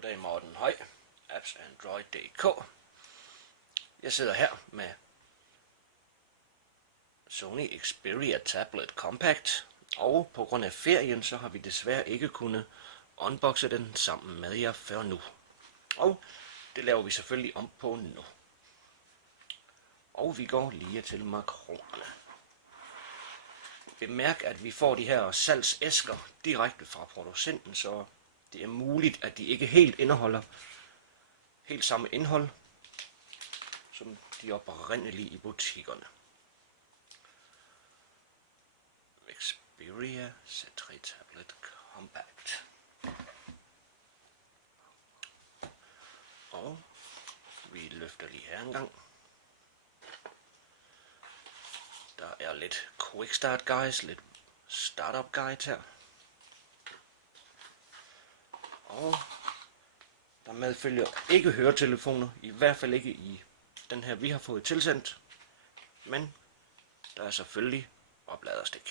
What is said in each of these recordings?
Goddag Morten Høj, appsandroid.dk. Jeg sidder her med Sony Xperia Tablet Compact, og på grund af ferien, så har vi desværre ikke kunnet unboxe den sammen med jer før nu. Og det laver vi selvfølgelig om på nu. Og vi går lige til makronerne. Bemærk, at vi får de her salgsæsker direkte fra producenten, så det er muligt, at de ikke helt indeholder helt samme indhold som de oprindelige i butikkerne. Xperia Z3 Tablet Compact. Og vi løfter lige her en gang. Der er lidt quick start guides, lidt startup guide her. Og der medfølger ikke høretelefoner, i hvert fald ikke i den her vi har fået tilsendt, men der er selvfølgelig opladerstik.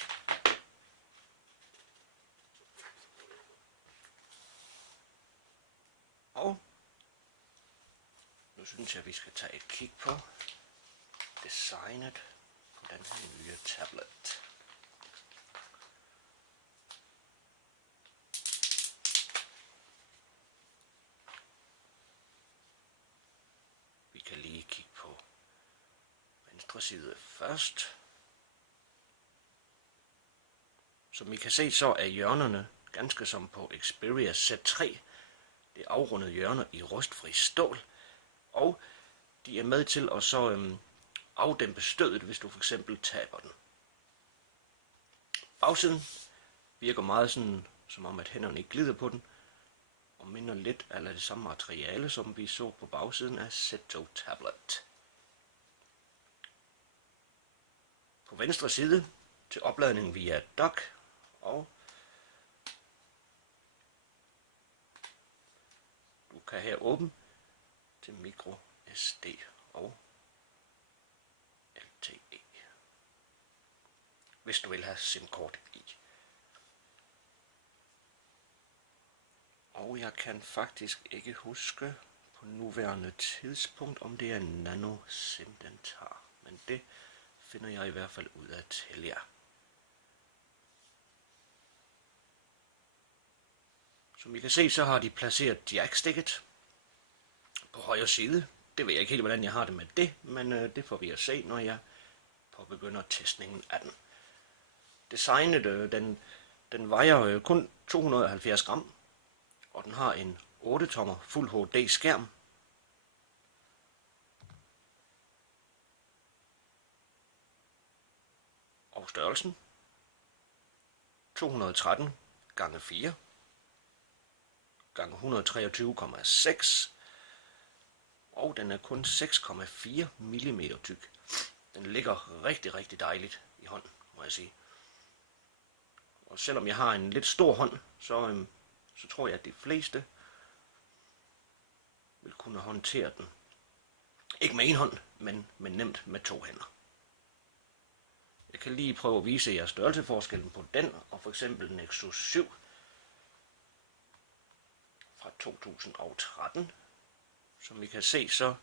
Og nu synes jeg, vi skal tage et kig på designet på den her nye tablet. Vi kan lige kigge på venstre side først. Som I kan se, så er hjørnerne ganske som på Xperia Z3. Det er afrundede hjørner i rustfri stål, og de er med til at så afdæmpe stødet, hvis du for eksempel taber den. Bagsiden virker meget sådan, som om at hænderne ikke glider på den, og minder lidt af det samme materiale, som vi så på bagsiden af Z2 Tablet. På venstre side til opladning via dock, og du kan her åbne til micro SD og LTE, hvis du vil have SIM-kort i. Og jeg kan faktisk ikke huske på nuværende tidspunkt, om det er nano SIM den tager, men det finder jeg i hvert fald ud af til jer. Som I kan se, så har de placeret jackstikket på højre side. Det ved jeg ikke helt, hvordan jeg har det med det, men det får vi at se, når jeg påbegynder testningen af den. Designet, den vejer kun 270 gram, og den har en 8-tommer Fuld HD skærm. Og størrelsen 213 x 4 x 123,6, og den er kun 6,4 mm tyk. Den ligger rigtig dejligt i hånden, må jeg sige. Og selvom jeg har en lidt stor hånd, så tror jeg, at de fleste vil kunne håndtere den. Ikke med en hånd, men nemt med 2 hænder. Jeg kan lige prøve at vise jer størrelseforskellen på den og for eksempel Nexus 7 fra 2013. Som I kan se, så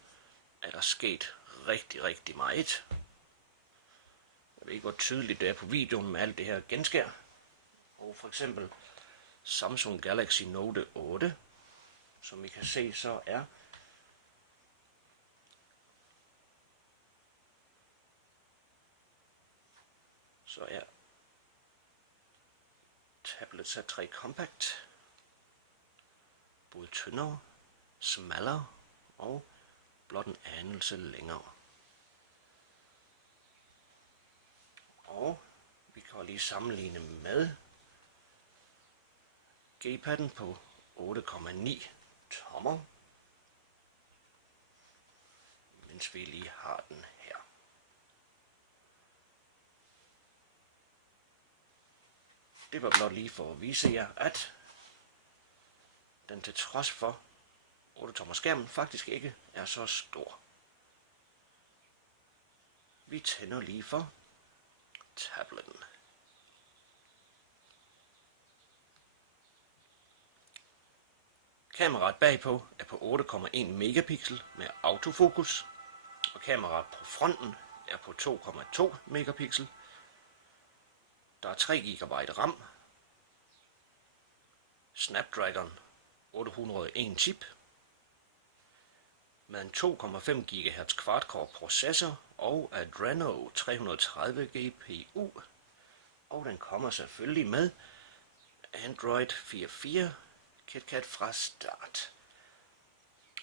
er der sket rigtig meget. Jeg ved ikke, hvor tydeligt det er på videoen med alt det her genskær. Og for eksempel Samsung Galaxy Note 8, som I kan se, så er Tablet Z3 Compact både tyndere, smallere og blot en anelse længere. Og vi kan lige sammenligne med G-padden på 8,9 tommer, mens vi lige har den her. Det var blot lige for at vise jer, at den til trods for 8-tommer skærmen faktisk ikke er så stor. Vi tænder lige for tabletten. Kameraet bagpå er på 8,1 megapixel med autofokus, og kameraet på fronten er på 2,2 megapixel. Der er 3 GB RAM, Snapdragon 801 chip med en 2,5 GHz quad-core processor og Adreno 330 GPU, og den kommer selvfølgelig med Android 4.4 KitKat fra start.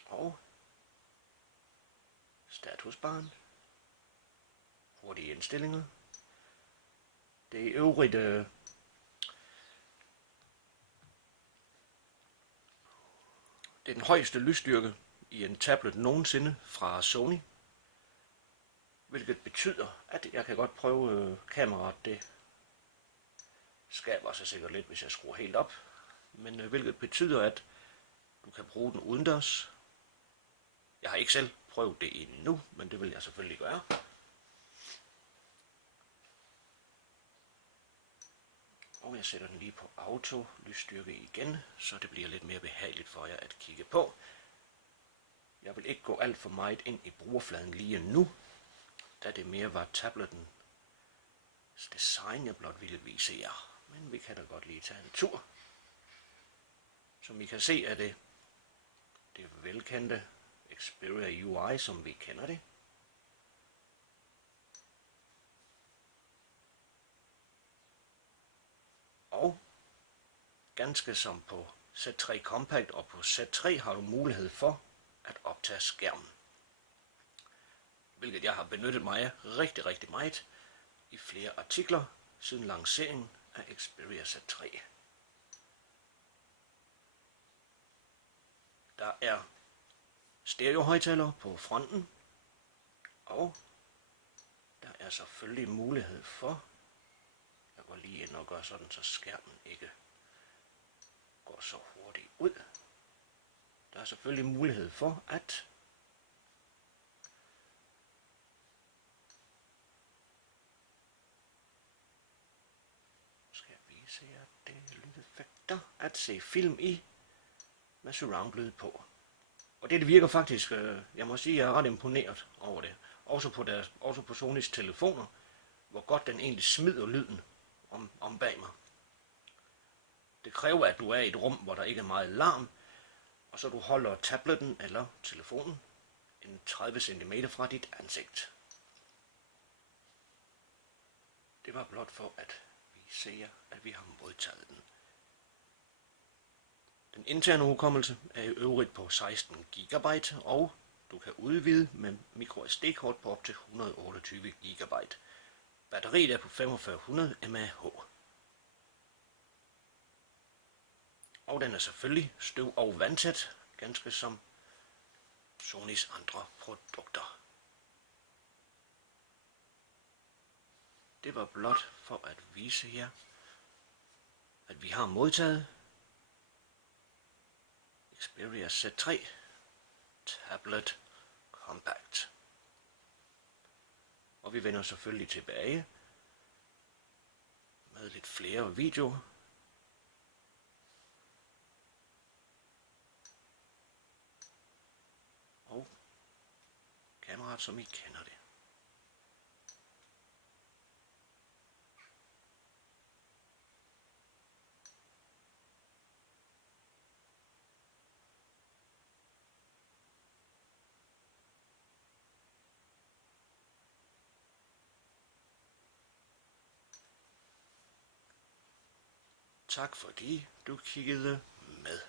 Og statusbaren, hurtige indstillinger. Det er i øvrigt det er den højeste lysstyrke i en tablet nogensinde fra Sony, hvilket betyder, at jeg kan godt prøve kameraet. Det skaber sig sikkert lidt, hvis jeg skruer helt op, men hvilket betyder, at du kan bruge den udendørs. Jeg har ikke selv prøvet det endnu, men det vil jeg selvfølgelig gøre. Og jeg sætter den lige på auto lysstyrke igen, så det bliver lidt mere behageligt for jer at kigge på. Jeg vil ikke gå alt for meget ind i brugerfladen lige nu, da det mere var tabletens design, jeg blot ville vise jer. Men vi kan da godt lige tage en tur. Som I kan se, er det velkendte Xperia UI, som vi kender det. Og ganske som på Z3 Compact og på Z3 har du mulighed for at optage skærmen, hvilket jeg har benyttet mig af rigtig meget i flere artikler siden lanceringen af Xperia Z3. Der er stereohøjttalere på fronten, og der er selvfølgelig mulighed for, jeg går lige ind og gør sådan, så skærmen ikke går så hurtigt ud. Der er selvfølgelig mulighed for at at se film i med surround lyd på. Og det virker faktisk, jeg må sige, jeg er ret imponeret over det. Også på Sonys telefoner, hvor godt den egentlig smider lyden om bag mig. Det kræver, at du er i et rum, hvor der ikke er meget larm, og så du holder tabletten eller telefonen en 30 cm fra dit ansigt. Det var blot for at vise jer, at vi har modtaget den. Den interne hukommelse er i øvrigt på 16 GB, og du kan udvide med microSD-kort på op til 128 GB. Batteriet er på 4500 mAh. Og den er selvfølgelig støv- og vandtæt, ganske som Sonys andre produkter. Det var blot for at vise jer, at vi har modtaget Xperia Z3 Tablet Compact. Og vi vender selvfølgelig tilbage med lidt flere videoer. Og kameraet, som I kender det. Tak fordi du kiggede med.